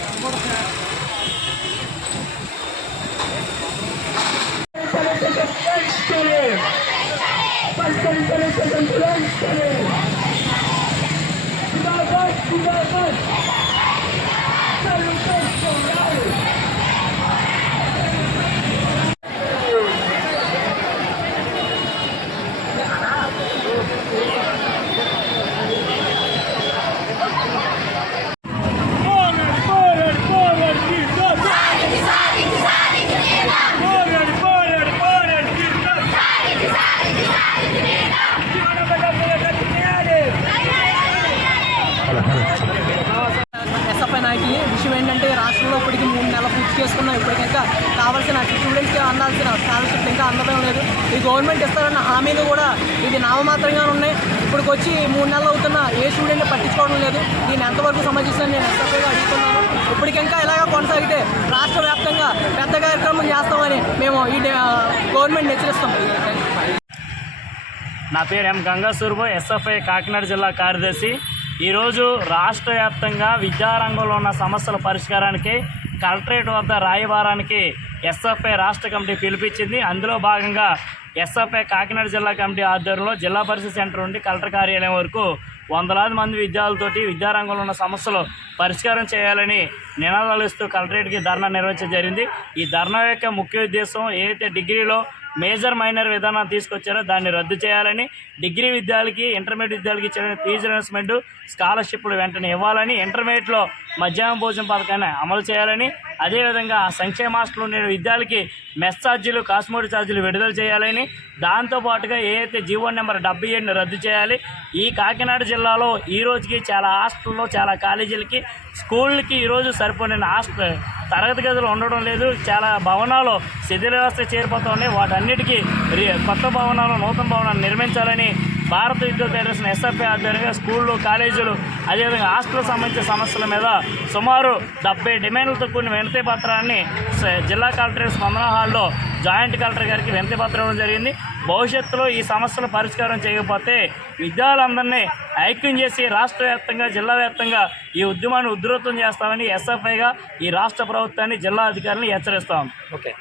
SFI నెలలు చేసుకున్నాం ఇప్పటికింకా కావాల్సిన స్టూడెంట్స్కి అందాల్సిన స్కాలర్షిప్ ఇంకా అందడం లేదు. ఈ గవర్నమెంట్ ఇస్తారన్న హామీలు కూడా ఇది నామమాత్రంగా ఉన్నాయి. ఇప్పటికి వచ్చి మూడు నెలలు అవుతున్నా ఏ స్టూడెంట్ పట్టించుకోవడం లేదు. దీన్ని ఎంతవరకు సమర్థిస్తాను నేను ఎస్ఎఫ్ఐగా అడుగుతున్నాను. ఇప్పటికింకా ఇలాగ కొనసాగితే రాష్ట్ర వ్యాప్తంగా పెద్ద కార్యక్రమం చేస్తామని మేము ఈ గవర్నమెంట్ హెచ్చరిస్తాం. నా పేరు ఎం గంగాసూర్బు ఎస్ఎఫ్ఐ కాకినాడ జిల్లా కార్యదర్శి. ఈరోజు రాష్ట్ర వ్యాప్తంగా విద్యారంగంలో ఉన్న సమస్యల పరిష్కారానికి కలెక్టరేట్ వద్ద రాయబారానికి ఎస్ఎఫ్ఐ రాష్ట్ర కమిటీ పిలిపించింది. అందులో భాగంగా ఎస్ఎఫ్ఐ కాకినాడ జిల్లా కమిటీ ఆధ్వర్యంలో జిల్లా పరిషత్ సెంటర్ నుండి కలెక్టర్ కార్యాలయం వరకు వందలాది మంది విద్యార్థులతోటి విద్యారంగంలో ఉన్న సమస్యలు పరిష్కారం చేయాలని నినాదాలు ఇస్తూ కలెక్టరేట్కి ధర్నా నిర్వహించడం జరిగింది. ఈ ధర్నా యొక్క ముఖ్య ఉద్దేశం ఏదైతే డిగ్రీలో మేజర్ మైనర్ విధానాన్ని తీసుకొచ్చారో. దాన్ని రద్దు చేయాలని డిగ్రీ విద్యార్థులకి ఇంటర్మీడియట్ విద్యార్థులకి ఇచ్చిన ఫీజు రినర్స్మెంట్ స్కాలర్షిప్లు వెంటనే ఇవ్వాలని ఇంటర్మీడియట్లో మధ్యాహ్నం భోజన పథకాన్ని అమలు చేయాలని అదేవిధంగా సంక్షేమ హాస్టల్ ఉండే విద్యార్థులకి మెస్ ఛార్జీలు కాస్మోడి ఛార్జీలు విడుదల చేయాలని దాంతోపాటుగా ఏదైతే జీవో నెంబర్ డెబ్బై ఏడుని రద్దు చేయాలి ఈ కాకినాడ జిల్లాలో ఈ రోజుకి చాలా హాస్టల్లో చాలా కాలేజీలకి స్కూళ్ళకి ఈరోజు సరిపోయిన హాస్టల్ తరగతి గదులు ఉండడం లేదు చాలా భవనాలు శిథిల వ్యవస్థ చేరిపోతూ ఉన్నాయి వాటన్నిటికీ కొత్త భవనాలు నూతన భవనాలు నిర్మించాలని భారత విద్యుత్ ఫెడరేషన్ ఎస్ఎఫ్ఐ ఆధ్వర్యంగా స్కూళ్ళు కాలేజీలు అదేవిధంగా హాస్టల్ సంబంధించిన సమస్యల మీద సుమారు డెబ్బై డిమాండ్లతో కూడిన వినతి పత్రాన్ని జిల్లా కలెక్టరేట్ స్పందన హాల్లో జాయింట్ కలెక్టర్ గారికి వినతి పత్రం ఇవ్వడం జరిగింది. భవిష్యత్తులో ఈ సమస్యల పరిష్కారం చేయకపోతే విద్యార్థులందరినీ ఐక్యం చేసి రాష్ట్ర వ్యాప్తంగా జిల్లా వ్యాప్తంగా ఈ ఉద్యమాన్ని ఉధృతం చేస్తామని ఎస్ఎఫ్ఐగా ఈ రాష్ట్ర ప్రభుత్వాన్ని జిల్లా అధికారులను హెచ్చరిస్తాం. ఓకే.